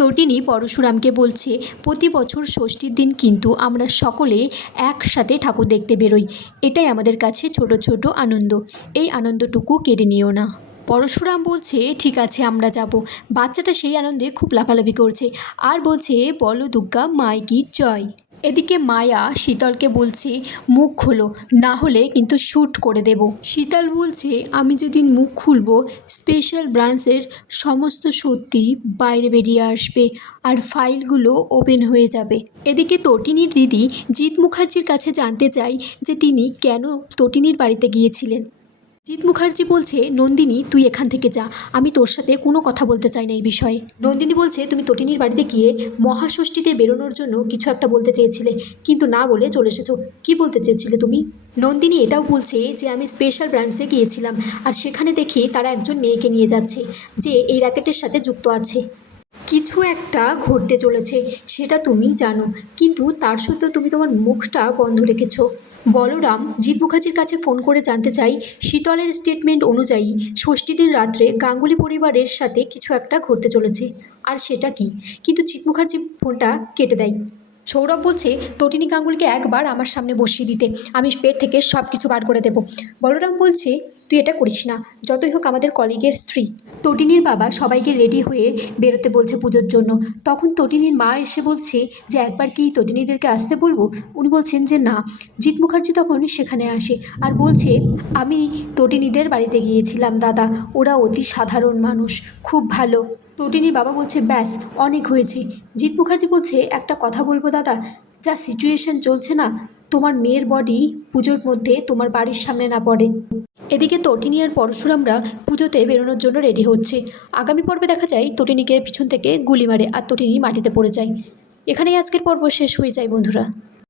তটিনী পরশুরামকে বলছে, প্রতি বছর ষষ্ঠীর দিন কিন্তু আমরা সকলে একসাথে ঠাকুর দেখতে বেরোই। এটাই আমাদের কাছে ছোট ছোট আনন্দ। এই আনন্দটুকু কেড়ে নিও না। পরশুরাম বলছে, ঠিক আছে, আমরা যাব। বাচ্চাটা সেই আনন্দে খুব লাফালাফি করছে। আর বলছে, বলো দুর্গা মাইকি জয়? এদিকে মায়া শীতলকে বলছে, মুখ খোলো, না হলে কিন্তু শ্যুট করে দেব। শীতল বলছে, আমি যেদিন মুখ খুলব স্পেশাল ব্রাঞ্চের সমস্ত সত্যি বাইরে বেরিয়ে আসবে আর ফাইলগুলো ওপেন হয়ে যাবে। এদিকে তটিনীর দিদি জিৎ মুখার্জির কাছে জানতে চাই যে তিনি কেন তটিনীর বাড়িতে গিয়েছিলেন। জিৎ মুখার্জি বলছে, নন্দিনী, তুই এখান থেকে যা। আমি তোর সাথে কোনো কথা বলতে চাই না এই বিষয়ে। নন্দিনী বলছে, তুমি তটিনীর বাড়িতে গিয়ে মহাষষ্ঠীতে বেরোনোর জন্য কিছু একটা বলতে চেয়েছিলে, কিন্তু না বলে চলে এসেছ। কি বলতে চেয়েছিলে তুমি? নন্দিনী এটাও বলছে যে, আমি স্পেশাল ব্রাঞ্চে গিয়েছিলাম, আর সেখানে দেখি তারা একজন মেয়েকে নিয়ে যাচ্ছে, যে এই র্যাকেটের সাথে যুক্ত আছে। কিছু একটা ঘটতে চলেছে, সেটা তুমি জানো, কিন্তু তার সত্ত্বেও তুমি তোমার মুখটা বন্ধ রেখেছো। বলরাম জিৎ মুখার্জির কাছে ফোন করে জানতে চাই, শীতলের স্টেটমেন্ট অনুযায়ী ষষ্ঠী দিন রাত্রে গাঙ্গুলি পরিবারের সাথে কিছু একটা ঘটতে চলেছে। আর সেটা কি? কিন্তু জিৎ মুখার্জি ফোনটা কেটে দেয়। সৌরভ বলছে, তটিনী গাঙ্গুলিকে একবার আমার সামনে বসিয়ে দিতে। আমি পেট থেকে সব কিছু বার করে দেব। বলরাম বলছে তুই এটা করিস না, যতই হোক আমাদের কলিগের স্ত্রী। তটিনীর বাবা সবাইকে রেডি হয়ে বেরোতে বলছে পুজোর জন্য। তখন তটিনীর মা এসে বলছে যে, একবার কি তটিনীদেরকে আসতে বলব? উনি বলছেন যে, না। জিৎ মুখার্জি তখন সেখানে আসে আর বলছে, আমি তটিনীদের বাড়িতে গিয়েছিলাম, দাদা। ওরা অতি সাধারণ মানুষ, খুব ভালো। তটিনীর বাবা বলছে, ব্যাস, অনেক হয়েছে। জিৎ মুখার্জি বলছে, একটা কথা বলব, দাদা। যা সিচুয়েশন চলছে না, তোমার মেয়ের বডি পুজোর মধ্যে তোমার বাড়ির সামনে না পড়ে। এদিকে তটিনী আর পরশুরামরা পুজোতে বেরোনোর জন্য রেডি হচ্ছে। আগামী পর্বে দেখা যায় তটিনীকে পিছন থেকে গুলি মারে আর তটিনী মাটিতে পড়ে যায়। এখানেই আজকের পর্ব শেষ হয়ে যায় বন্ধুরা।